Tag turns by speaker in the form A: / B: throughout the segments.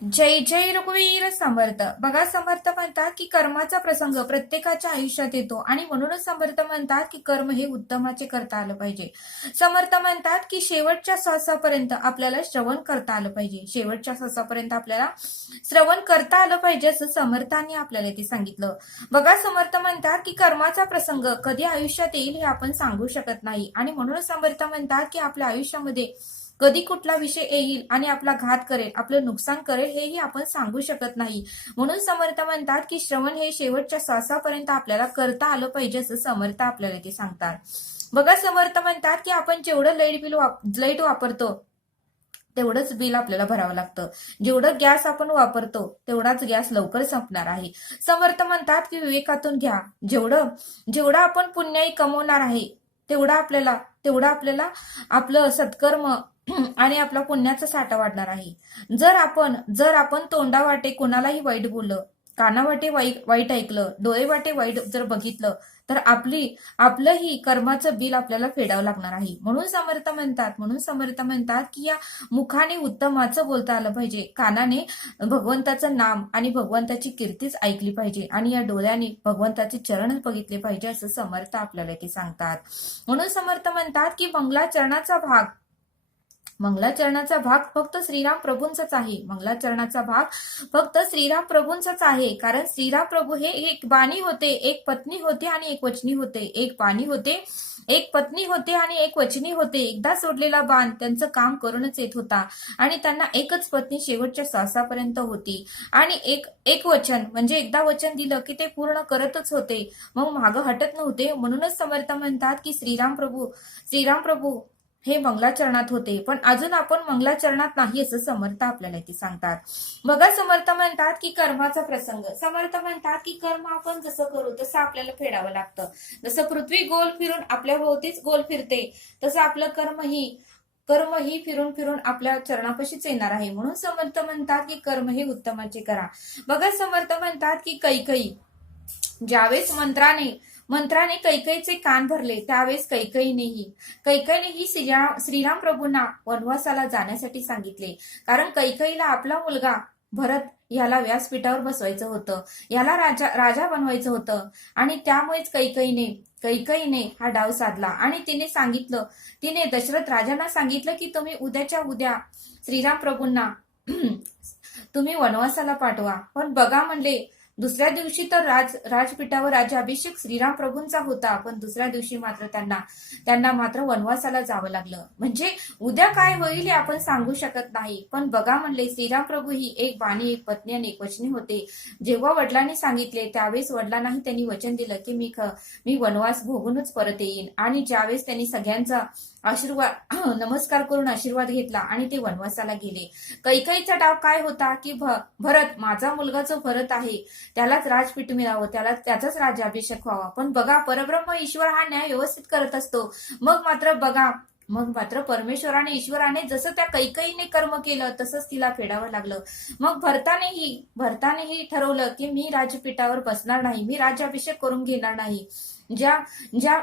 A: जय जय रघुवीर समर्थ. बघा समर्थ म्हणतात की कर्माचा प्रसंग प्रत्येकाच्या आयुष्यात येतो आणि म्हणूनच समर्थ म्हणतात की कर्म हे उत्तमाचे करता आलं पाहिजे. समर्थ म्हणतात की शेवटच्या श्वासापर्यंत आपल्याला श्रवण करता आलं पाहिजे. शेवटच्या श्वासापर्यंत आपल्याला श्रवण करता आलं पाहिजे असं समर्थांनी आपल्याला ते सांगितलं. बघा समर्थ म्हणतात की कर्माचा प्रसंग कधी आयुष्यात येईल हे आपण सांगू शकत नाही. आणि म्हणूनच समर्थ म्हणतात की आपल्या आयुष्यामध्ये कधी कुठला विषय येईल आणि आपला घात करेल आपलं नुकसान करेल हेही आपण सांगू शकत नाही. म्हणून समर्थ म्हणतात की श्रवण हे शेवटच्या श्वासापर्यंत आपल्याला करता आलं पाहिजे असं समर्थ आपल्याला ते सांगतात. बघा समर्थ म्हणतात की आपण जेवढं लाइट बिल लाइट वापरतो तेवढंच बिल आपल्याला भरावं लागतं. जेवढं गॅस आपण वापरतो तेवढाच गॅस लवकर संपणार आहे. समर्थ म्हणतात की विवेकातून घ्या. जेवढं जेवढं आपण पुण्याई कमवणार आहे तेवढा आपल्याला तेवढं आपल्याला आपलं सत्कर्म आणि आपला पुण्याचा साठा वाढणार आहे. जर आपण जर आपण तोंडावाटे कोणालाही वाईट बोललं कानावाटे वाईट वाईट ऐकलं डोळे वाटे वाईट जर बघितलं तर आपली आपलंही कर्माचं बिल आपल्याला फेडावं लागणार आहे. म्हणून समर्थ म्हणतात म्हणून समर्थ म्हणतात की या मुखाने उत्तमाचं बोलता आलं पाहिजे. कानाने भगवंताचं नाम आणि भगवंताची कीर्तीच ऐकली पाहिजे आणि या डोळ्याने भगवंताचे चरणच बघितले पाहिजे असं समर्थ आपल्याला ते सांगतात. म्हणून समर्थ म्हणतात की मंगलाचरणाचा भाग मंगलाचरणाचा भाग फक्त श्रीराम प्रभूंचाच आहे. मंगलाचरणाचा भाग फक्त श्रीराम प्रभूंचाच आहे. कारण श्रीराम प्रभू हे एक बाणी होते एक पत्नी होते आणि एक वचनी होते. एक बाणी होते एक पत्नी होते आणि एक वचनी होते. एकदा सोडलेला बाण त्यांचं काम करूनच येत होता आणि त्यांना एकच पत्नी शेवटच्या श्वासापर्यंत होती. आणि एक एक वचन म्हणजे एकदा वचन दिलं की ते पूर्ण करतच होते. मग मागं हटत नव्हते. म्हणूनच समर्थ म्हणतात की श्रीराम प्रभू श्रीराम प्रभू हे मंगलाचरणात होते. पण अजून आपण मंगलाचरणात नाही असं समर्थ आपल्याला ते सांगतात. बघा समर्थ म्हणतात की कर्माचा प्रसंग. समर्थ म्हणतात की कर्म आपण जसं करू तसं आपल्याला फेडावं लागतं. जसं पृथ्वी गोल फिरून आपल्या भोवतीच गोल फिरते तसं आपलं कर्मही कर्म ही फिरून फिरून आपल्या चरणापाशीच येणार आहे. म्हणून समर्थ म्हणतात की कर्म हे उत्तमाचे करा. बघा समर्थ म्हणतात की कैकई ज्यावेळेस मंत्राने मंत्राने कैकईचे कान भरले त्यावेळेस कैकईनेही कैकईनेही श्रीराम श्रीराम प्रभूंना वनवासाला जाण्यासाठी सांगितले. कारण कैकईला आपला मुलगा भरत याला व्यासपीठावर बसवायचं होतं याला राजा राजा बनवायचं होतं. आणि त्यामुळेच कैकईने कैकईने हा डाव साधला. आणि तिने सांगितलं तिने दशरथ राजांना सांगितलं की तुम्ही उद्याच्या उद्या श्रीराम प्रभूंना तुम्ही वनवासाला पाठवा. पण बघा म्हणले दुसऱ्या दिवशी तर राज राजपीठावर राज्याभिषेक श्रीराम प्रभूंचा होता पण दुसऱ्या दिवशी मात्र त्यांना त्यांना मात्र वनवासाला जावं लागलं. म्हणजे उद्या काय होईल हे आपण सांगू शकत नाही. पण बघा म्हणले श्रीराम प्रभू ही एक बाणी एक पत्नी आणि एक वचनी होते. जेव्हा वडिलांनी सांगितले त्यावेळेस वडिलांनाही त्यांनी वचन दिलं की मी ख मी वनवास भोगूनच परत येईन. आणि ज्यावेळेस त्यांनी सगळ्यांचा आशीर्वाद नमस्कार करून आशीर्वाद घेतला आणि ते वनवासाला गेले. कैकईचा डाव काय होता की भरत माझा मुलगा जो भरत आहे त्यालाच राजपीठ मिळावं त्याला त्याचाच राज्याभिषेक व्हावा. पण बघा परब्रह्म ईश्वर हा न्याय व्यवस्थित करत असतो. मग मात्र बघा मग मात्र परमेश्वराने ईश्वराने जसं त्या कैकईने कर्म केलं तसंच तिला फेडावं लागलं. मग भरतानेही भरतानेही ठरवलं की मी राजपीठावर बसणार नाही मी राज्याभिषेक करून घेणार नाही. ज्या ज्या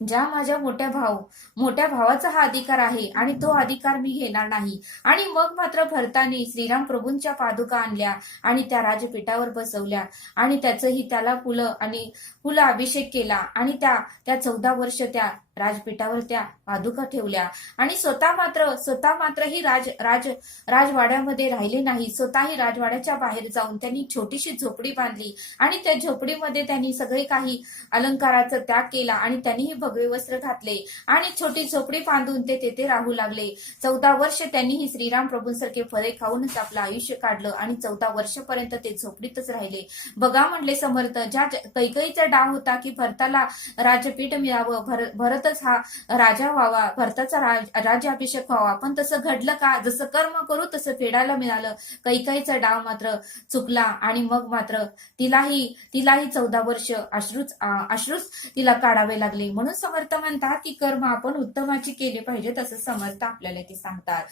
A: ज्या माझ्या मोठ्या भाऊ मोठ्या भावाचा हा अधिकार आहे आणि तो अधिकार मी घेणार नाही. आणि मग मात्र भरताने श्रीराम प्रभूंच्या पादुका आणल्या आणि त्या राजपीठावर बसवल्या. आणि त्याचंही त्याला फुलं आणि फुलं अभिषेक केला आणि त्या त्या चौदा वर्ष त्या राजपीठावर त्या पादुका ठेवल्या. आणि स्वतः मात्र स्वतः मात्र ही राज राज राजवाड्यामध्ये राहिले नाही. स्वतःही राजवाड्याच्या बाहेर जाऊन त्यांनी छोटीशी झोपडी बांधली आणि त्या झोपडीमध्ये त्यांनी सगळे काही अलंकाराचा त्याग केला आणि त्यांनीही भगवे वस्त्र घातले आणि छोटी झोपडी बांधून ते तेथे राहू लागले. चौदा वर्ष त्यांनीही श्रीराम प्रभूंसारखे फळे खाऊनच आपलं आयुष्य काढलं आणि चौदा वर्षपर्यंत ते झोपडीतच राहिले. बघा म्हणले समर्थ ज्या कैकईचा डाव होता की भरताला राजपीठ मिळावं भर भरतच हा राजा व्हावा भारताचा राज राज्याभिषेक व्हावा. पण तसं घडलं का? जसं कर्म करू तसं फेडायला मिळालं. कैकाईचा डाव मात्र चुकला आणि मग मात्र तिलाही तिलाही चौदा वर्ष अश्रूच अश्रूच तिला काढावे लागले. म्हणून समर्थ म्हणतात की कर्म आपण उत्तमाची केले पाहिजे तसं समर्थ आपल्याला ते सांगतात.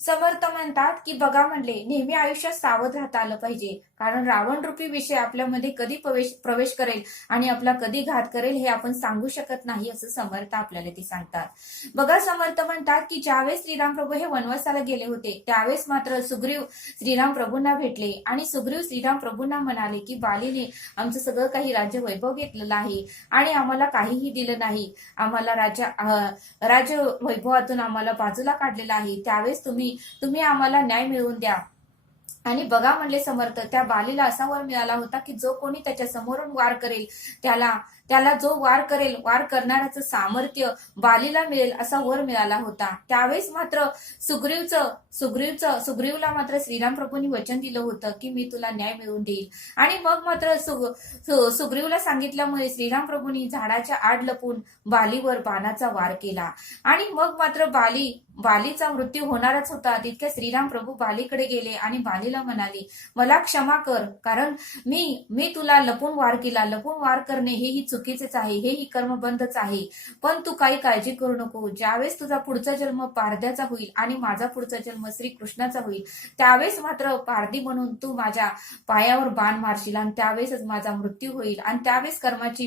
A: समर्थ म्हणतात की बघा म्हणले नेहमी आयुष्यात सावध राहता आलं पाहिजे. कारण रावण रूपी विषय आपल्यामध्ये कधी प्रवेश प्रवेश करेल आणि आपला कधी घात करेल हे आपण सांगू शकत नाही असं समर्थ आपल्याला ते सांगतात. बघा समर्थ म्हणतात की ज्यावेळेस श्रीराम प्रभू हे वनवासाला गेले होते त्यावेळेस मात्र सुग्रीव श्रीराम प्रभूंना भेटले आणि सुग्रीव श्रीराम प्रभूंना म्हणाले की बालीने आमचं सगळं काही राज्य वैभव घेतलेलं आहे आणि आम्हाला काहीही दिलं नाही. आम्हाला राजा राज्य वैभवातून आम्हाला बाजूला काढलेलं आहे. त्यावेळेस तुम्ही तुम्ही आम्हाला न्याय मिळवून द्या. आणि बघा म्हणले समर्थ त्या बालीला असा वर मिळाला होता की जो कोणी त्याच्या समोरून वार करेल त्याला त्याला जो वार करेल वार करणाऱ्याचं सामर्थ्य बालीला मिळेल असा वर मिळाला होता. त्यावेळेस मात्र सुग्रीवचं सुग्रीवचं सुग्रीवला मात्र श्रीराम प्रभूंनी वचन दिलं होतं की मी तुला न्याय मिळवून देईल. आणि मग मात्र सुग्रीवला सांगितल्यामुळे श्रीराम प्रभूंनी झाडाच्या आड लपून बालीवर बाणाचा वार केला. आणि मग मात्र बाली बालीचा मृत्यू होणारच होता. तितक्या श्रीराम प्रभू बालीकडे गेले आणि बालीला म्हणाली मला क्षमा कर कारण मी मी तुला लपून वार केला. लपून वार करणे हेही चुकीचेच आहे हे ही कर्मबंधच आहे. पण तू काही काळजी करू नको. ज्यावेळेस तुझा पुढचा जन्म पारद्याचा होईल आणि माझा पुढचा जन्म श्रीकृष्णाचा होईल त्यावेळेस मात्र पारधी म्हणून तू माझ्या पायावर बाण मारशील आणि त्यावेळेसच माझा मृत्यू होईल. आणि त्यावेळेस कर्माची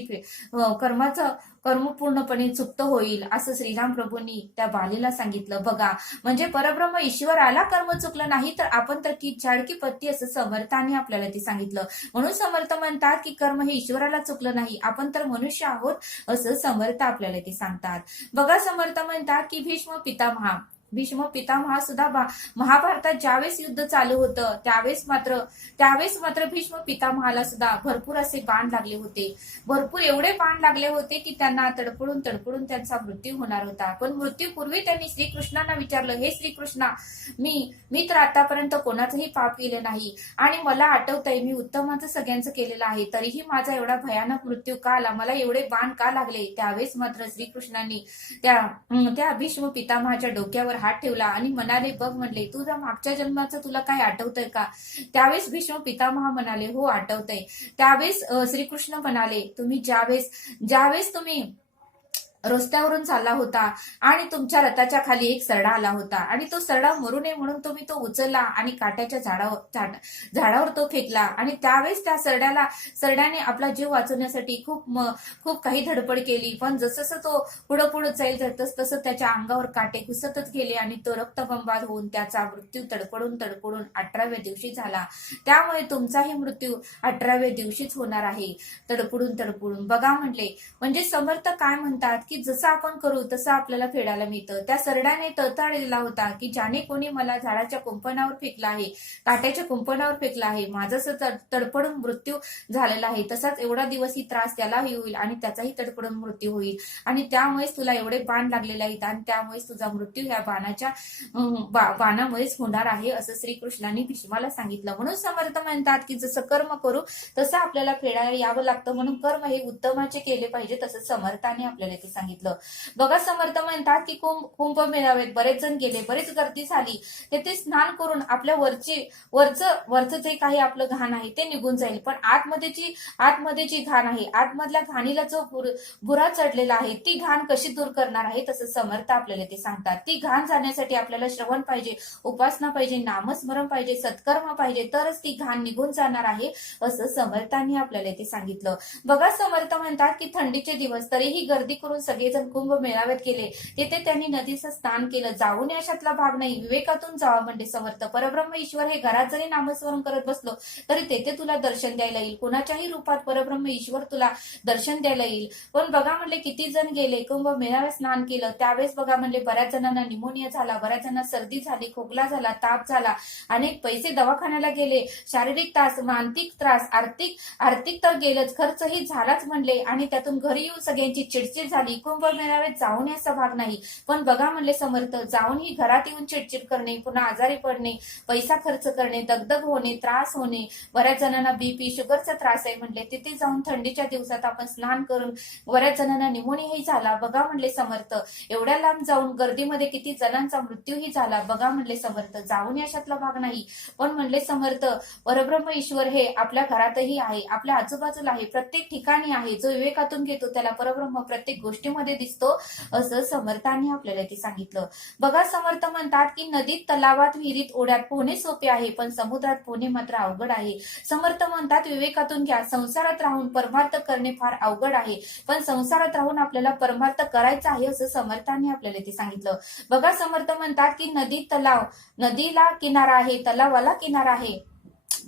A: कर्माचं कर्म पूर्णपणे चुक्त होईल असं श्रीराम प्रभूंनी त्या बालीला सांगितलं. बघा म्हणजे परब्रह्म ईश्वराला कर्म चुकलं नाही तर आपण तर की झाडकी पत्ती असं समर्थाने आपल्याला ते सांगितलं. म्हणून समर्थ म्हणतात की कर्म हे ईश्वराला चुकलं नाही आपण तर मनुष्य आहोत असं समर्थ आपल्याला ते सांगतात. बघा समर्थ म्हणतात की भीष्म पितामहा भीष्म पितामहा सुद्धा महाभारतात ज्यावेळेस युद्ध चालू होतं त्यावेळेस मात्र त्यावेळेस मात्र भीष्म पितामहाला सुद्धा भरपूर असे बाण लागले होते. भरपूर एवढे बाण लागले होते की त्यांना तडपडून तडपडून त्यांचा मृत्यू होणार होता. पण मृत्यूपूर्वी त्यांनी श्रीकृष्णांना विचारलं हे श्रीकृष्णा मी मी तर आतापर्यंत कोणाचंही पाप केलं नाही आणि मला आठवतंय मी उत्तमाचं सगळ्यांचं केलेलं आहे. तरीही माझा एवढा भयानक मृत्यू का आला? मला एवढे बाण का लागले? त्यावेळेस मात्र श्रीकृष्णांनी त्या त्या भीष्म पितामहाच्या डोक्यावर हात ठेवला आणि म्हणाले बघ म्हणले तुझा मागच्या जन्माचं तुला काय आठवतंय का? त्यावेळेस भीष्म पितामहा म्हणाले हो आठवतंय. त्यावेळेस श्रीकृष्ण म्हणाले तुम्ही ज्यावेळेस ज्यावेळेस तुम्ही रस्त्यावरून चालला होता आणि तुमच्या रथाच्या खाली एक सरडा आला होता. आणि तो सरडा मरू नये म्हणून तुम्ही तो उचलला आणि काट्याच्या झाडावर झाडावर तो फेकला. आणि त्यावेळेस त्या सरड्याला सरड्याने आपला जीव वाचवण्यासाठी खूप खूप काही धडपड केली. पण जसं तो पुढं पुढं जाईल तस तसं त्याच्या अंगावर काटे घुसतच गेले आणि तो रक्तबंबाद होऊन त्याचा मृत्यू तडपडून तडपडून अठराव्या दिवशी झाला. त्यामुळे तुमचाही मृत्यू अठराव्या दिवशीच होणार आहे. तडपडून तडपडून. बघा म्हटले म्हणजे समर्थ काय म्हणतात की की जसं आपण करू तसं आपल्याला फेडायला मिळतं. त्या सरड्याने तळताळलेला होता की ज्याने कोणी मला झाडाच्या कुंपणावर फेकला आहे काट्याच्या कुंपणावर फेकला आहे माझं असं तडपडून मृत्यू झालेला आहे. तसाच एवढा दिवस ही त्रास त्यालाही होईल आणि त्याचाही तडपडून मृत्यू होईल. आणि त्यामुळेच तुला एवढे बाण लागलेले आहेत आणि त्यामुळेच तुझा मृत्यू ह्या बाणाच्या बा- बाणामुळेच होणार आहे असं श्रीकृष्णाने भीष्माला सांगितलं. म्हणून समर्थ म्हणतात की जसं कर्म करू तसं आपल्याला फेडायला यावं लागतं. म्हणून कर्म हे उत्तमाचे केले पाहिजे तसं समर्थाने आपल्याला ते सांगितलं. बघा समर्थ म्हणतात की कुंभ कुंभ मेळावेत बरेच जण गेले बरेच गर्दी झाली. तेथे स्नान करून आपल्या वरची वरचं वरचं जे काही आपलं घाण आहे ते निघून जाईल. पण आतमध्ये जी आतमध्ये जी घाण आहे आतमधल्या घाणीला जो बुरा चढलेला आहे ती घाण कशी दूर करणार आहे तसं समर्थ आपल्याला ते सांगतात. ती घाण जाण्यासाठी आपल्याला श्रवण पाहिजे उपासना पाहिजे नामस्मरण पाहिजे सत्कर्म पाहिजे तरच ती घाण निघून जाणार आहे असं समर्थांनी आपल्याला ते सांगितलं. बघा समर्थ म्हणतात की थंडीचे दिवस तरीही गर्दी करून सगळेजण कुंभ मेळाव्यात गेले. तेथे त्यांनी नदीचं स्नान केलं. जाऊन याच्यातला भाग नाही. विवेकातून जावा म्हणजे समर्थ. परब्रह्म ईश्वर हे घरात जरी नामस्मरण करत बसलो तरी तेथे तुला दर्शन द्यायला येईल. कोणाच्याही रूपात परब्रह्म ईश्वर तुला दर्शन द्यायला येईल. पण बघा म्हणले किती जण गेले. कुंभ मेळाव्यात स्नान केलं. त्यावेळेस बघा म्हणले बऱ्याच जणांना निमोनिया झाला. बऱ्याच जणांना सर्दी झाली खोकला झाला ताप झाला. अनेक पैसे दवाखान्याला गेले. शारीरिक त्रास मानसिक त्रास आर्थिक आर्थिक तर गेलंच. खर्चही झालाच म्हणले. आणि त्यातून घरी येऊन सगळ्यांची चिडचिड झाली. कुंभ मेळाव्यात जाऊन याचा भाग नाही. पण बघा म्हणले समर्थ जाऊन ही घरात येऊन चिडचिड करणे पुन्हा आजारी पडणे पैसा खर्च करणे दगदग होणे त्रास होणे बऱ्याच जणांना बीपी शुगरचा त्रास आहे म्हणले तिथे जाऊन थंडीच्या दिवसात आपण स्नान करून बऱ्याच जणांना निमोनियाही झाला. बघा म्हणले समर्थ एवढ्या लांब जाऊन गर्दीमध्ये किती जणांचा मृत्यूही झाला. बघा म्हणले समर्थ जाऊन याच्यातला भाग नाही. पण म्हणले समर्थ परब्रह्म ईश्वर हे आपल्या घरातही आहे आपल्या आजूबाजूला आहे प्रत्येक ठिकाणी आहे. जो विवेकातून घेतो त्याला परब्रह्म प्रत्येक गोष्टी सृष्टीमध्ये दिसतो असं समर्थांनी आपल्याला ते सांगितलं. बघा समर्थ म्हणतात की नदीत तलावात विहिरीत ओढ्यात पोहणे सोपे आहे पण समुद्रात पोहणे मात्र अवघड आहे. समर्थ म्हणतात विवेकातून घ्या. संसारात राहून परमार्थ करणे फार अवघड आहे पण संसारात राहून आपल्याला परमार्थ करायचा आहे असं समर्थांनी आपल्याला ते सांगितलं. बघा समर्थ म्हणतात की नदी तलाव नदीला किनारा आहे तलावाला किनारा आहे.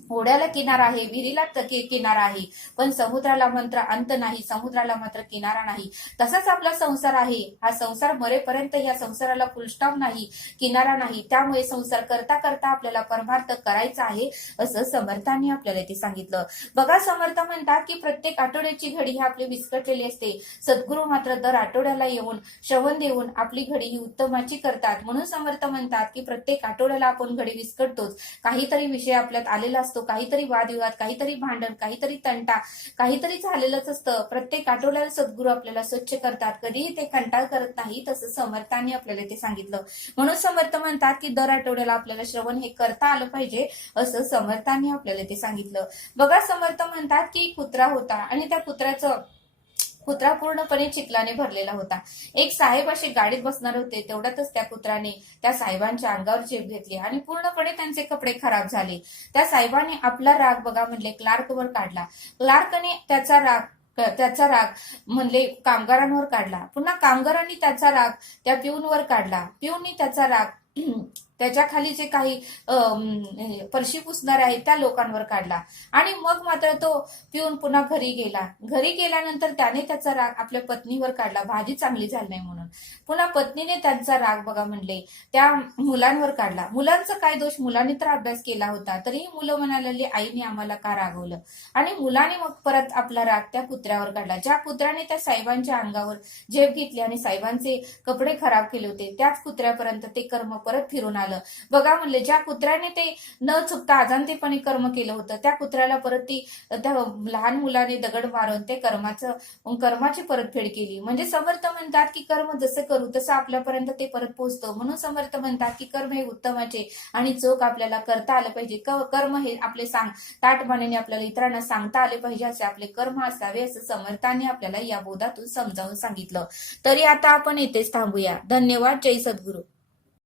A: ओढ्याला किनारा आहे विहिरीला किनार किनारा आहे. पण समुद्राला मात्र अंत नाही समुद्राला मात्र किनारा नाही. तसाच आपला संसार आहे. हा संसार मरेपर्यंत या संसाराला फुलस्टॉप नाही किनारा नाही. त्यामुळे संसार करता करता आपल्याला परमार्थ करायचा आहे असं समर्थांनी आपल्याला ते सांगितलं. बघा समर्थ म्हणतात की प्रत्येक आठवड्याची घडी ही आपली विस्कटलेली असते. सद्गुरू मात्र दर आठवड्याला येऊन श्रवण देऊन आपली घडी ही उत्तमाची करतात. म्हणून समर्थ म्हणतात की प्रत्येक आठवड्याला आपण घडी विस्कटतोच काहीतरी विषय आपल्यात आलेला असतो. काहीतरी वादविवाद काहीतरी भांडण काहीतरी तंटा काहीतरी झालेलंच असतं. प्रत्येक आठवड्याला सद्गुरू आपल्याला स्वच्छ करतात. कधीही ते कंटाळ करत नाही तसं समर्थांनी आपल्याला ते सांगितलं. म्हणून समर्थ म्हणतात की दर आठवड्याला आपल्याला श्रवण हे करता आलं पाहिजे असं समर्थांनी आपल्याला ते सांगितलं. बघा समर्थ म्हणतात की कुत्रा होता आणि त्या कुत्र्याचं कुत्रा पूर्णपणे चिखलाने भरलेला होता. एक साहेब असे गाडीत बसणार होते तेवढ्यातच त्या कुत्र्याने त्या साहेबांच्या अंगावर झेप घेतली आणि पूर्णपणे त्यांचे कपडे खराब झाले. त्या साहेबाने आपला राग बघा म्हणले क्लार्कवर काढला. क्लार्कने त्याचा राग त्याचा राग म्हणले कामगारांवर काढला. पुन्हा कामगारांनी त्याचा राग त्या पिऊनवर काढला. पिऊननी त्याचा राग त्याच्याखाली जे काही अम, फरशी पुसणारे आहेत त्या लोकांवर काढला. आणि मग मात्र तो पिऊन पुन्हा घरी गेला. घरी गेल्यानंतर त्याने त्याचा राग आपल्या पत्नीवर काढला. भाजी चांगली झाली नाही म्हणून. पुन्हा पत्नीने त्यांचा राग बघा म्हणले त्या मुलांवर काढला. मुलांचा काय दोष? मुलांनी तर अभ्यास केला होता. तरीही मुलं म्हणालेली आईने आम्हाला का रागवलं? आणि मुलाने मग परत आपला राग त्या कुत्र्यावर काढला. ज्या कुत्र्याने त्या साहेबांच्या अंगावर झेप घेतली आणि साहेबांचे कपडे खराब केले होते त्याच कुत्र्यापर्यंत ते कर्म परत फिरून आले. बघा म्हणले ज्या कुत्र्याने ते न चुकता अजांतेपणे कर्म केलं होतं त्या कुत्र्याला परत ती त्या लहान मुलाने दगड मारून ते कर्माचं कर्माची परतफेड केली. म्हणजे समर्थ म्हणतात की कर्म जसं करू तसं आपल्यापर्यंत ते परत पोहोचतं. म्हणून समर्थ म्हणतात की कर्म हे उत्तमाचे आणि चोख आपल्याला करता आलं पाहिजे. कर्म हे आपले सांग ताटमानेने आपल्याला इतरांना सांगता आले पाहिजे असे आपले कर्म असावे असं समर्थाने आपल्याला या बोधातून समजावून सांगितलं. तरी आता आपण येथेच थांबूया. धन्यवाद. जय सद्गुरू.